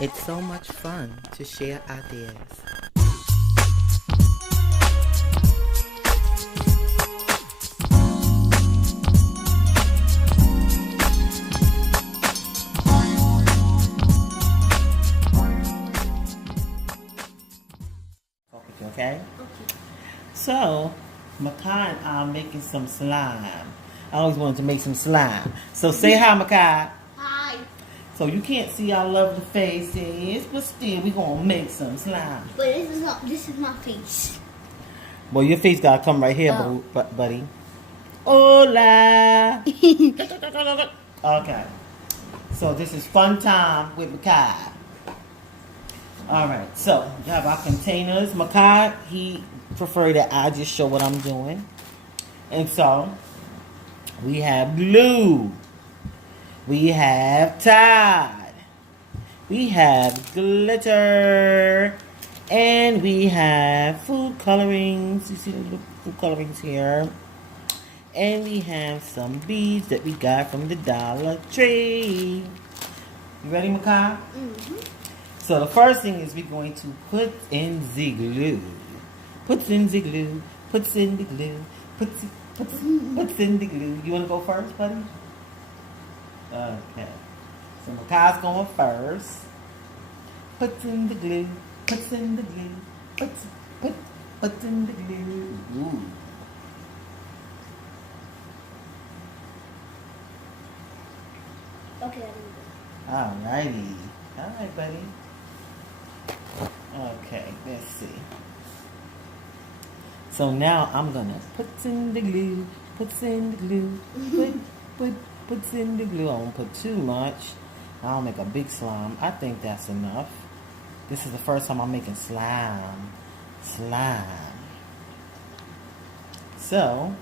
It's so much fun to share ideas. Okay? Okay. So, Michyah and I are making some slime. I always wanted to make some slime. So say hi, Michyah. Hi. So you can't see our lovely faces, but still we gonna make some slime. But this is my face. Well, your face gotta come right here, Oh. buddy. Hola. Okay. So this is fun time with Michyah. All right. So we have our containers. Michyah, he preferred that I just show what I'm doing, and so we have glue. We have Tide. We have glitter. And we have food colorings. You see the little food colorings here. And we have some beads that we got from the Dollar Tree. You ready, Michyah? Mm-hmm. So the first thing is we're going to put in the glue. Puts in the glue. Puts in the glue. Puts in the glue. You want to go first, buddy? Okay. So Michyah's going first. Puts in the glue. Puts in the glue. Puts in the glue. Ooh. Okay. Alrighty. Alright, buddy. Okay, let's see. So now I'm gonna puts in the glue. Puts in the glue. Puts in the glue. I won't put too much. I'll make a big slime. I think that's enough. This is the first time I'm making slime. So,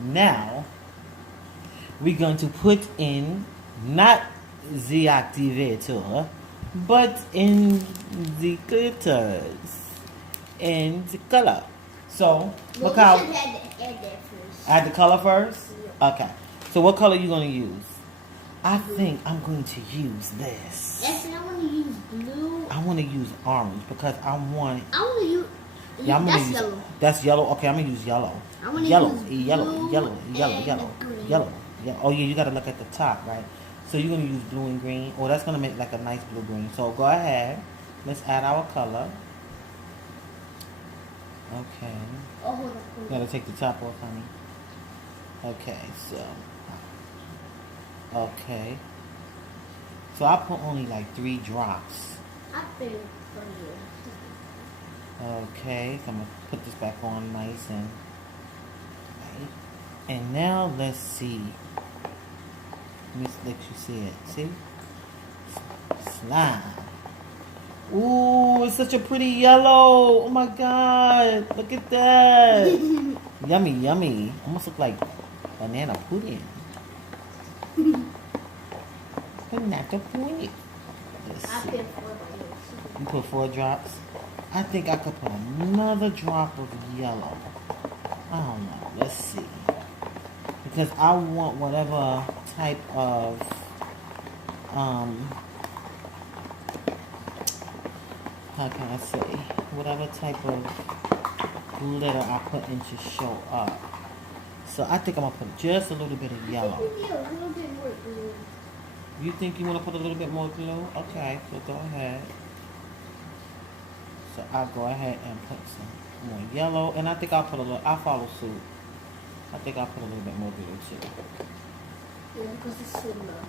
now, we're going to put in, not the activator, but in the glitters, in the color. So, Well, Michyah, we should add that first. add the color first? Yeah. Okay. So what color are you going to use? I think I'm going to use this. Actually, I want to use blue. I want to use orange because I want... I want to use... Yeah, I'm gonna that's use yellow. That's yellow. Okay, I'm gonna use yellow. I want to Yellow, use yellow, blue yellow, and yellow, green. yellow. Yeah. Oh yeah, you gotta look at the top, right? So you're gonna use blue and green. Oh, that's gonna make like a nice blue green. So go ahead. Let's add our color. Okay. Oh, hold on. Gotta take the top off, honey. Okay, so. Okay. So I put only like 3 drops. I put it for you. Okay, so I'm gonna put this back on nice and right. And now let's see. Let me let you see it. See? Slime. Ooh, it's such a pretty yellow. Oh my god. Look at that. Yummy, yummy. Almost look like banana pudding. Banana pudding. Let's I see. put 4 by you. You put 4 drops? I think I could put another drop of yellow. I don't know. Let's see. Because I want whatever type of how can I say? Whatever type of glitter I put in to show up. So I think I'm gonna put just a little bit of yellow. Yeah, a little bit more blue. You think you wanna put a little bit more glue? Okay, so go ahead. So I'll go ahead and put some more yellow, and I think I'll follow suit. I think I'll put a little bit more glue too. Yeah, because it's too low.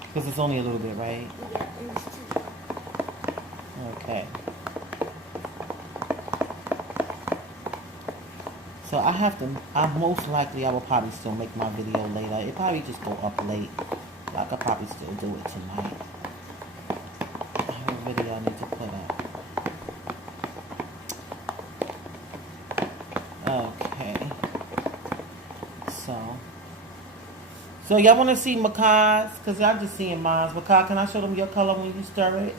Because it's only a little bit, right? Yeah, it's too low. Okay. So I most likely I will probably still make my video later. It probably just go up late. I could probably still do it tonight. I have a video I need to put up. Okay. So y'all want to see Michyah's? Because y'all just seeing mine. Michyah, can I show them your color when you stir it?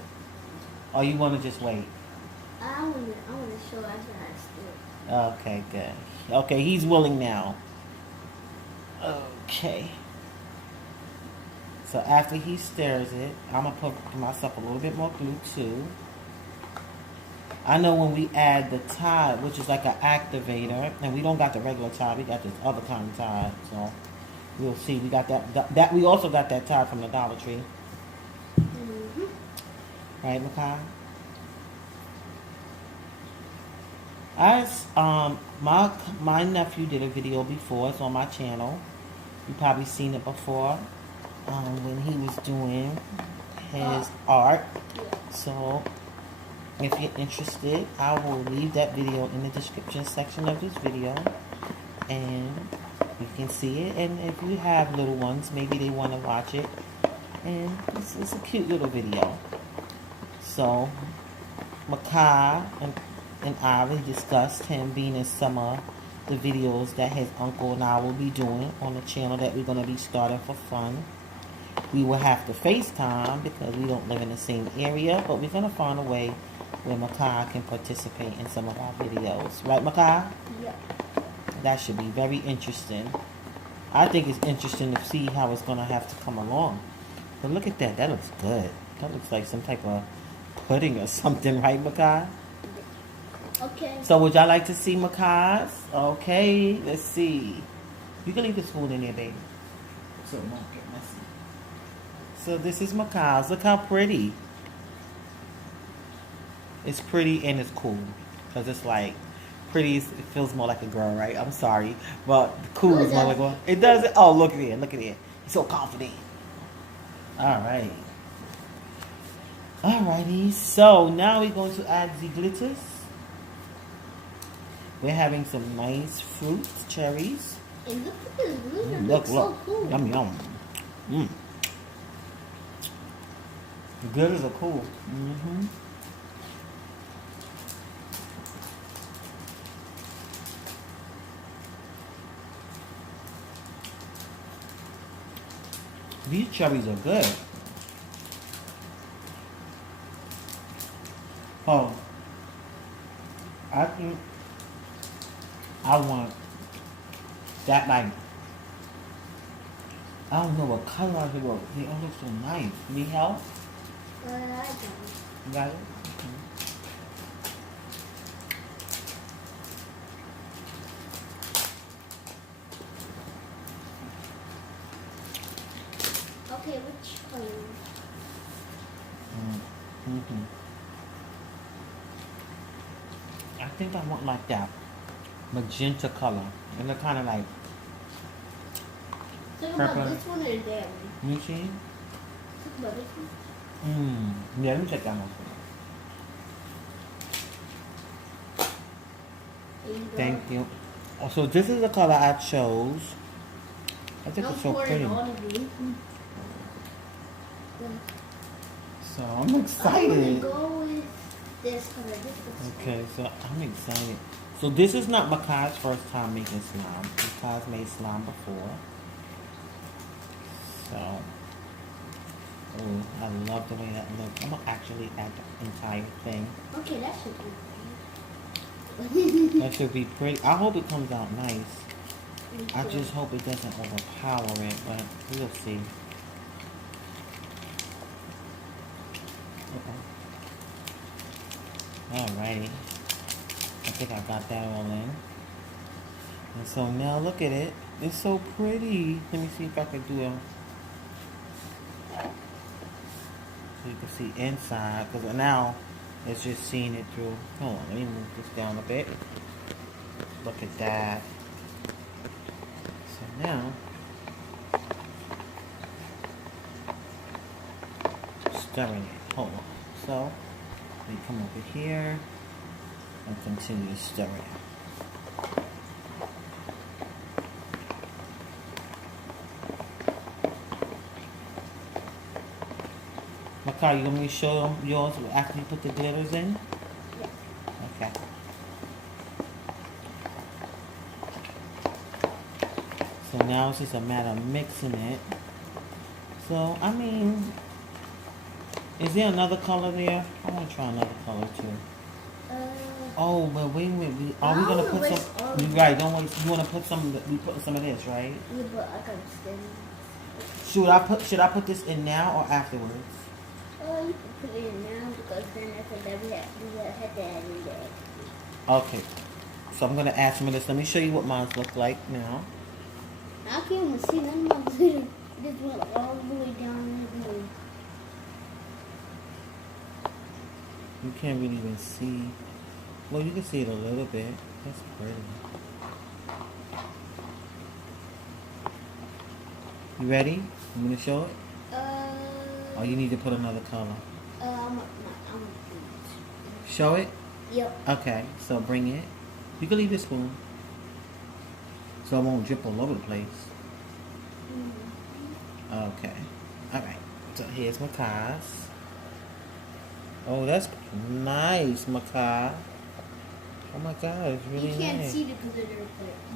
Or you want to just wait? I want to show after I stir. Okay, good. Okay, he's willing now. Okay. So after he stirs it, I'm going to put myself a little bit more glue too. I know when we add the Tide, which is like an activator, and we don't got the regular Tide, we got this other kind of Tide. So we'll see. We got that we also got that Tide from the Dollar Tree. Mm-hmm. Right, Michyah? My nephew did a video before. It's on my channel. You probably seen it before when he was doing his art. Yeah. So if you're interested, I will leave that video in the description section of this video, and you can see it. And if you have little ones, maybe they want to watch it. And it's a cute little video. So Michyah and I, we discussed him being in some of the videos that his uncle and I will be doing on the channel that we're going to be starting for fun. We will have to FaceTime because we don't live in the same area, but we're going to find a way where Michyah can participate in some of our videos. Right, Michyah? Yeah. That should be very interesting. I think it's interesting to see how it's going to have to come along. But look at that. That looks good. That looks like some type of pudding or something, right, Michyah? Okay. So would y'all like to see Michyah's? Okay, let's see. You can leave the spoon in there, baby, so it won't get messy. So this is Michyah's. Look how pretty. It's pretty and it's cool. Because it's like, pretty, it feels more like a girl, right? I'm sorry. But cool is more like one. It does it. Oh, look at it. Look at it. He's so confident. Alright. Alrighty. So now we're going to add the glitters. We're having some nice fruits, cherries. And look at this glitter. Look, Looks look. so cool. Yum, yum. The glitters are cool. Mm-hmm. These cherries are good. Oh, I think I want that, like, I don't know what color I should go. They all look so nice. Need help? I don't. You got it? Okay, which color? Mm-hmm. I think I want like that magenta color. It look kind of like Talk purple. about this one or that one? You see? Talk about this one. Yeah, let me check that one. There you go. Thank you. Oh, so this is the color I chose. I think I'm it's so pouring pretty. all of you. So I'm I'm gonna excited. go with this color. This looks Okay, so I'm excited. So this is not Michyah's first time making slime. Michyah's made slime before. So, oh, I love the way that looks. I'm gonna actually add the entire thing. okay, that should be That should be pretty. I hope it comes out nice. pretty. I just hope it doesn't overpower it, but we'll see. Okay. Alrighty. I think I got that all in. And so now look at it. It's so pretty. Let me see if I can do a... So you can see inside. Because now it's just seeing it through. Hold on. Let me move this down a bit. Look at that. So now... stirring it. Hold on. So... we come over here and continue to stir it. Michyah, you want me to show them yours after you put the glitters in? Yeah. Okay. So now it's just a matter of mixing it. So, I mean... is there another color there? I want to try another color too. Oh, but wait a minute. Are we gonna put some? You right? Don't waste. You want to put some? We put some of this, right? Yeah, but I got to stand. Should I put this in now or afterwards? Oh, you can put it in now because then after that we have to add in there. Okay. So I'm gonna add some of this. Let me show you what mine look like now. I can't even see none of my glitter. This went all the way down in the blue. You can't really even see. Well, you can see it a little bit. That's pretty. You ready? You want to show it? Or you need to put another color? I'm Show it? Yep. Okay, so bring it. You can leave the spoon. So it won't drip all over the place. Okay. Alright. So here's Michyah's. Oh, that's nice, Michyah. Oh my God, it's really nice. You can't see the glitter,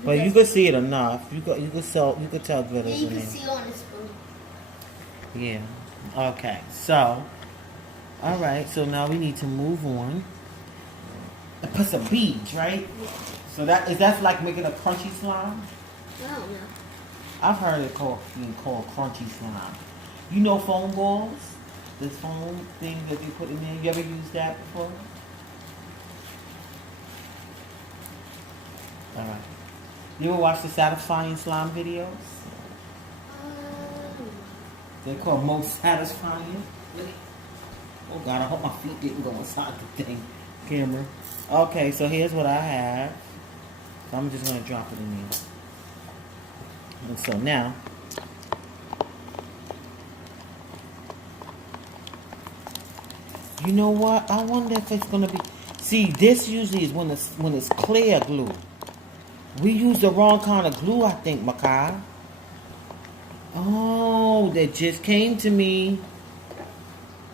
but you can see it enough. You could tell glitters you in can there. see on the spoon. Yeah. Okay. So, all right. So now we need to move on and put some beads, right? Yeah. So that's like making a crunchy slime. I don't know. I've heard it being called crunchy slime. You know foam balls? This foam thing that they put in there. You ever used that before? All right. You ever watch the satisfying slime videos? They're called most satisfying. Oh God, I hope my feet didn't go inside the thing. Camera. Okay, so here's what I have. So I'm just gonna drop it in there. And so now, you know what? I wonder if it's gonna be. See, this usually is when it's clear glue. We used the wrong kind of glue, I think, Michyah. Oh, that just came to me.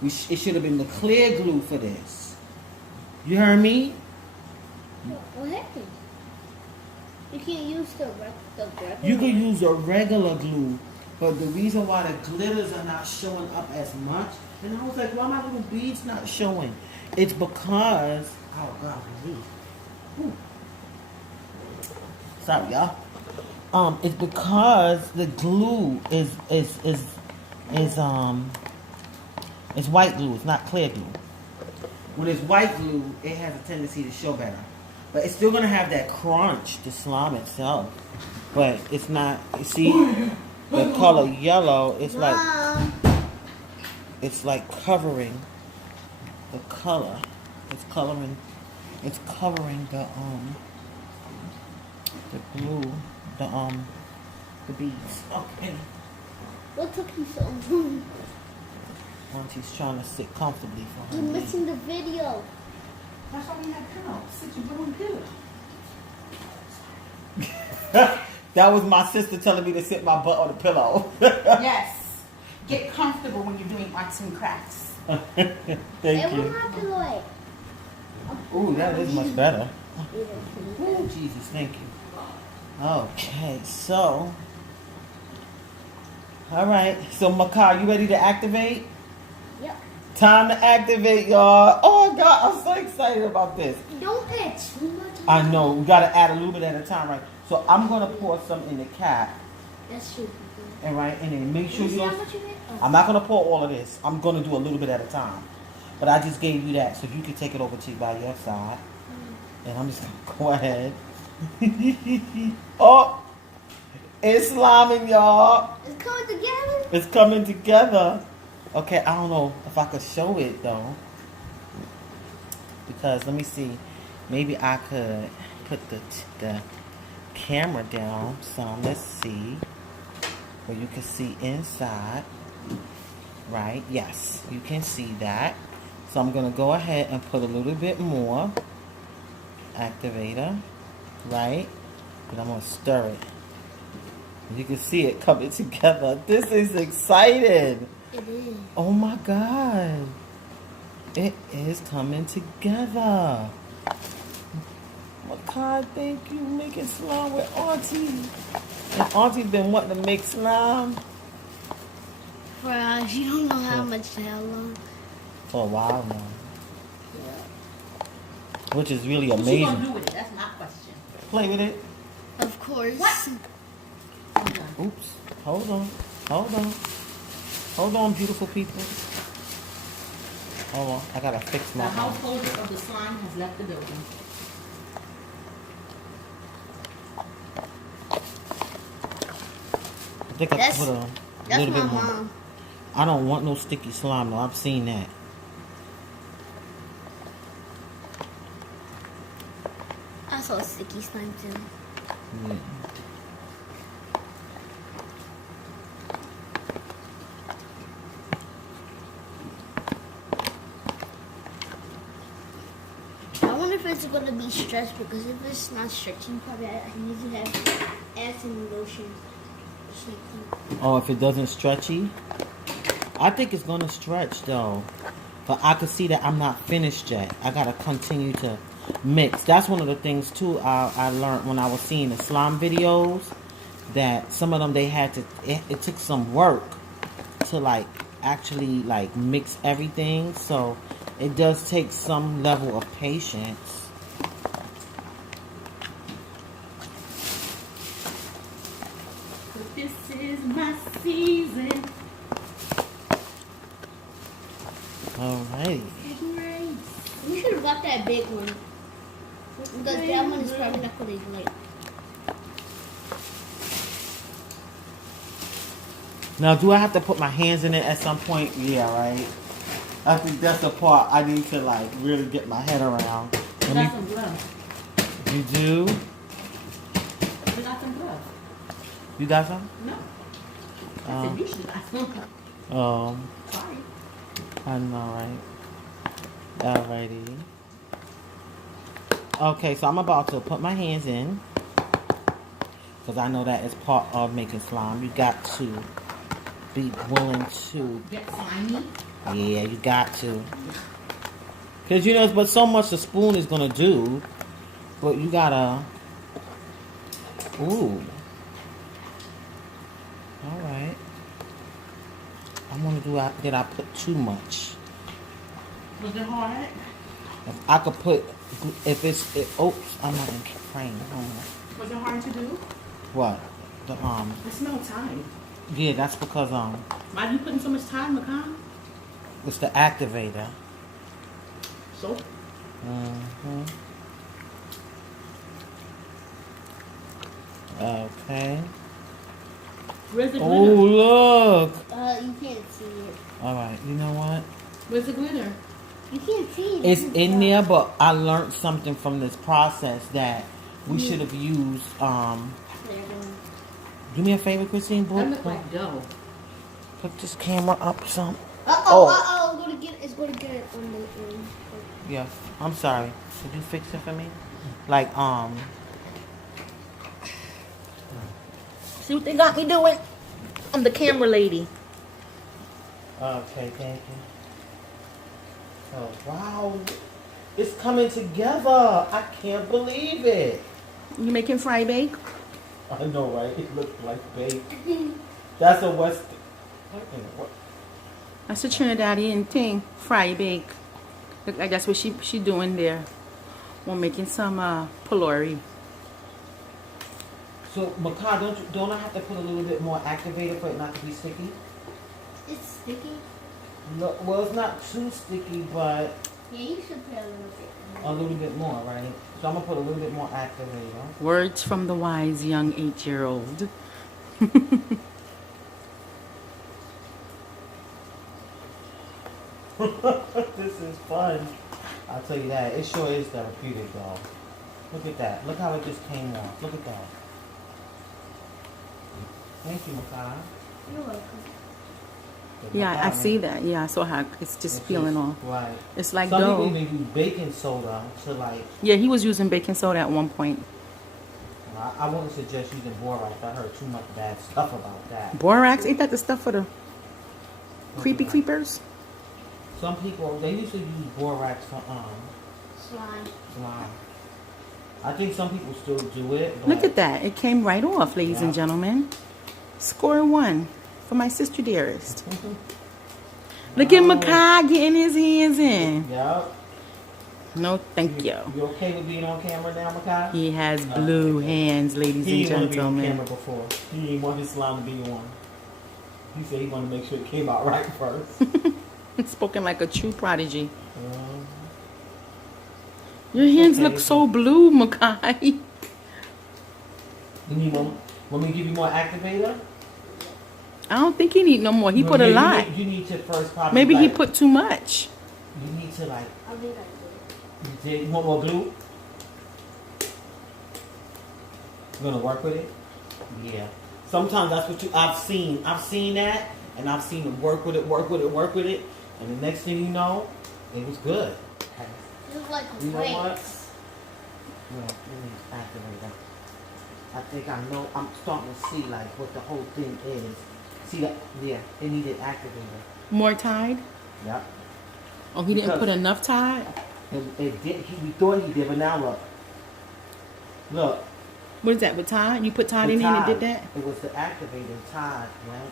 It should have been the clear glue for this. You heard me? What happened? You can't use the regular. You can use a regular glue, but the reason why the glitters are not showing up as much, and I was like, why my little beads not showing? It's because, oh God, relief. Sorry, y'all. It's because the glue is white glue. It's not clear glue. When it's white glue, it has a tendency to show better. But it's still gonna have that crunch, the slime itself. But it's not. You see, the color yellow. It's like covering the color. It's covering the glue. The beads. Okay. What took you so long? Auntie's trying to sit comfortably for her. You're missing the video. That's why we have pillows. Sit you doing good. That was my sister telling me to sit my butt on the pillow. Yes. Get comfortable when you're doing arts and crafts. Thank Hey, you. where's my pillow at? Ooh, that is much better. Yeah. Ooh, Jesus, thank you. Okay, so. All right, so Michyah, you ready to activate? Yep. Time to activate, y'all. Oh, God, I'm so excited about this. Don't itch. I know, we got to add a little bit at a time, right? So I'm going to pour some in the cap. That's true. And right, and then make sure You you see how don't. much you made? Oh. I'm not going to pour all of this. I'm going to do a little bit at a time. But I just gave you that so you can take it over to by your side. And I'm just going to go ahead. Oh, it's sliming, y'all. It's coming together. It's coming together. Okay, I don't know if I could show it though. Because let me see. Maybe I could put the camera down some. Let's see. Where you can see inside. Right? Yes, you can see that. So I'm going to go ahead and put a little bit more activator. Right? But I'm going to stir it. You can see it coming together. This is exciting. It is. Oh my God. It is coming together. Michyah, thank you. Making slime with Auntie. And Auntie's been wanting to make slime For us, you don't know how much how long. for a while now. Which is really What you gonna amazing. do with it? That's my question. Play with it. Of course. What? Oops. Hold on. Hold on. Hold on, beautiful people. Hold on. I gotta fix The my householder of the slime has left the building. I think I That's- put a That's little my bit more. mom. I don't want no sticky slime though. I've seen that. I saw sticky slime too. Yeah. I wonder if it's gonna be stretched because if it's not stretching, probably I need to have add some lotion or something. Oh, if it doesn't stretchy? I think it's gonna stretch though. But I could see that I'm not finished yet. I gotta continue to mix. That's one of the things too I learned when I was seeing the slime videos. That some of them they had to it took some work to like actually like mix everything. So it does take some level of patience. This is my season. Alrighty. We should have got that big one. Because that one is probably not gonna like. Now, do I have to put my hands in it at some point? Yeah, right. I think that's the part I need to like really get my head around. We got some gloves. You do? We got some gloves. You got some? No. I said you should got some. Sorry. I know, right? Alrighty. Okay, so I'm about to put my hands in. Because I know that is part of making slime. You got to be willing to. Get slimy. Yeah, you got to. Because you know, but so much the spoon is going to do. But you got to. Ooh. Alright. I'm going to do, did I put too much? Was it hard? If I could put, if it's, oops, I'm not in frame. Hold on. Was it hard to do? What? The, It's no time. yeah, that's because, Why are you putting so much time, McCon? it's the activator. So? Mm-hmm. Okay. Where's the Oh, glitter? look. You can't see it. Alright, you know what? Where's the glitter? You can't see it. It's in there, but I learned something from this process that we should have used, do me a favor, Christine. That look like dough. Put this camera up some. It's gonna get it on the end. Yeah, I'm sorry. Could you fix it for me? Like, See what they got me doing? I'm the camera lady. okay, thank you. Oh, wow. It's coming together. I can't believe it. You making fry bake? I know, right? It looks like bake. That's a West. What? That's a Trinidadian thing. Fry bake. Look like that's what she doing there. We're making some pylori. So, Michyah, don't I have to put a little bit more activator for it not to be sticky? It's sticky. No, well, it's not too sticky, but Yeah, you should put a little bit. a little bit more, right? So I'm gonna put a little bit more activator. Words from the wise young 8-year-old. This is fun. I'll tell you that. It sure is therapeutic, though. Look at that. Look how it just came off. Look at that. Thank you, Michyah. You're welcome. Yeah, I see that. Yeah, I saw how it's just peeling off. Right. It's like Some dough. people even use baking soda to like. Yeah, he was using baking soda at one point. I wouldn't suggest using borax. I heard too much bad stuff about that. Borax? Ain't that the stuff for the creepy creepers? Some people they used to use borax for Slime. slime. I think some people still do it. But Look at that. It came right off, ladies and Yeah. gentlemen. Score 1 for my sister dearest. Look at Michyah getting his hands in. Yep. No, thank you. You okay with being on camera now, Michyah? He has blue hands, ladies He and didn't want to be on gentlemen. camera before. He didn't want his slime to be on. He said he wanted to make sure it came out right first. Spoken like a true prodigy. Um, Your hands okay. look so blue, Michyah. You need more? Want me to give you more activator? I don't think he need no more. He No, put a you lot. You need to first probably. Maybe he like, put too much. You need to like. I think I You did. You want more glue? You gonna work with it? Yeah. Sometimes that's what I've seen. I've seen that, and I've seen them work with it, and the next thing you know, it was good. did. It looks like You know what? wax. No, let me activate that. I think I know. I'm starting to see like what the whole thing is. See that? Yeah, it needed activator. More Tide? Yep. Oh, he didn't Because- put enough Tide? It did. We thought he did, but now look. Look. What is that, with Tide? You put Tide the in there and Tide. it did that? It was the activator Tide, right?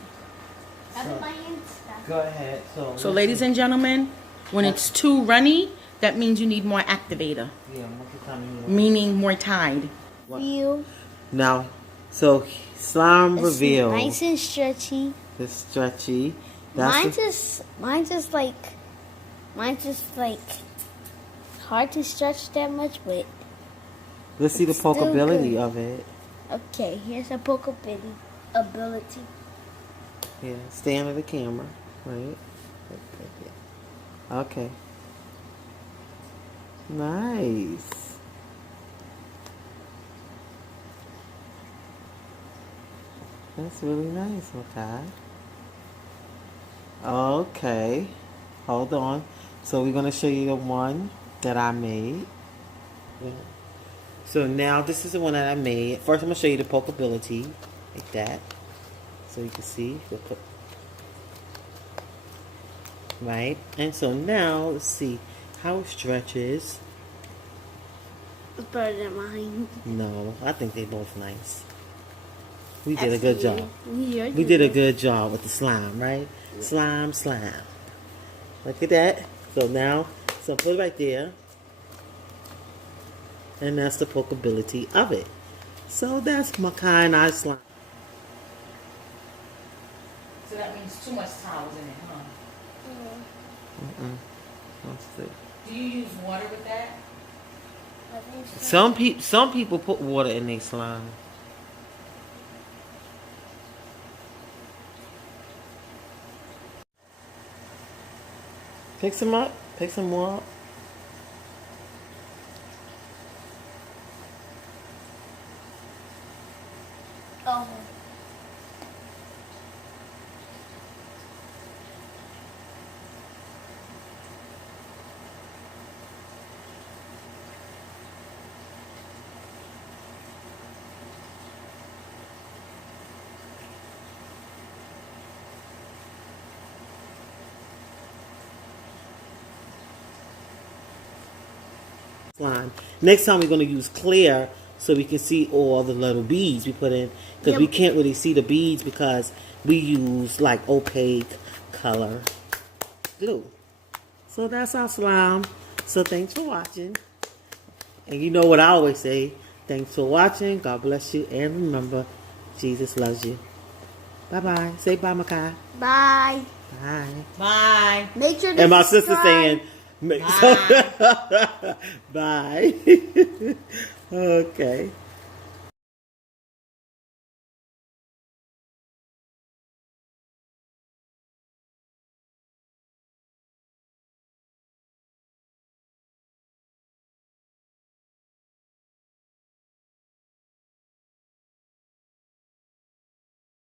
I So- put my hands back. Go ahead. So, ladies and gentlemen, when it's too runny, that means you need more activator. Yeah, most of the time you know. Meaning more Tide. Feel. Now, so slime It's reveal. nice and stretchy. It's stretchy. That's Mine's just like hard to stretch that much, but let's see the it's still pokeability good. of it. okay. Here's a ability. Yeah, stay under the camera, right? Okay. Nice. That's really nice, okay. Okay. Hold on. So we're going to show you the one that I made. Yeah. So now this is the one that I made. First I'm going to show you the pokeability, like that. So you can see. We'll put, right? And so now, let's see how it stretches. It's better than mine. No, I think they both nice. We did a good job. Yeah, We did a good job with the slime, right? Slime. Look at that. So now, so put it right there. And that's the pokeability of it. So that's Michyah and I slime. So that means too much towels in it, huh? Let's see. Do you use water with that? I think so. Some people put water in their slime. Pick some up. Pick some more up. Oh. Slime. Next time we're going to use clear so we can see all the little beads we put in, because Yep. we can't really see the beads because we use like opaque color glue. So that's our slime. So thanks for watching. And you know what I always say, thanks for watching. God bless you. And remember, Jesus loves you. Bye-bye. Say bye, Michyah. Bye. Bye. Bye. Make sure to And my sister subscribe. saying, bye. Bye. Okay.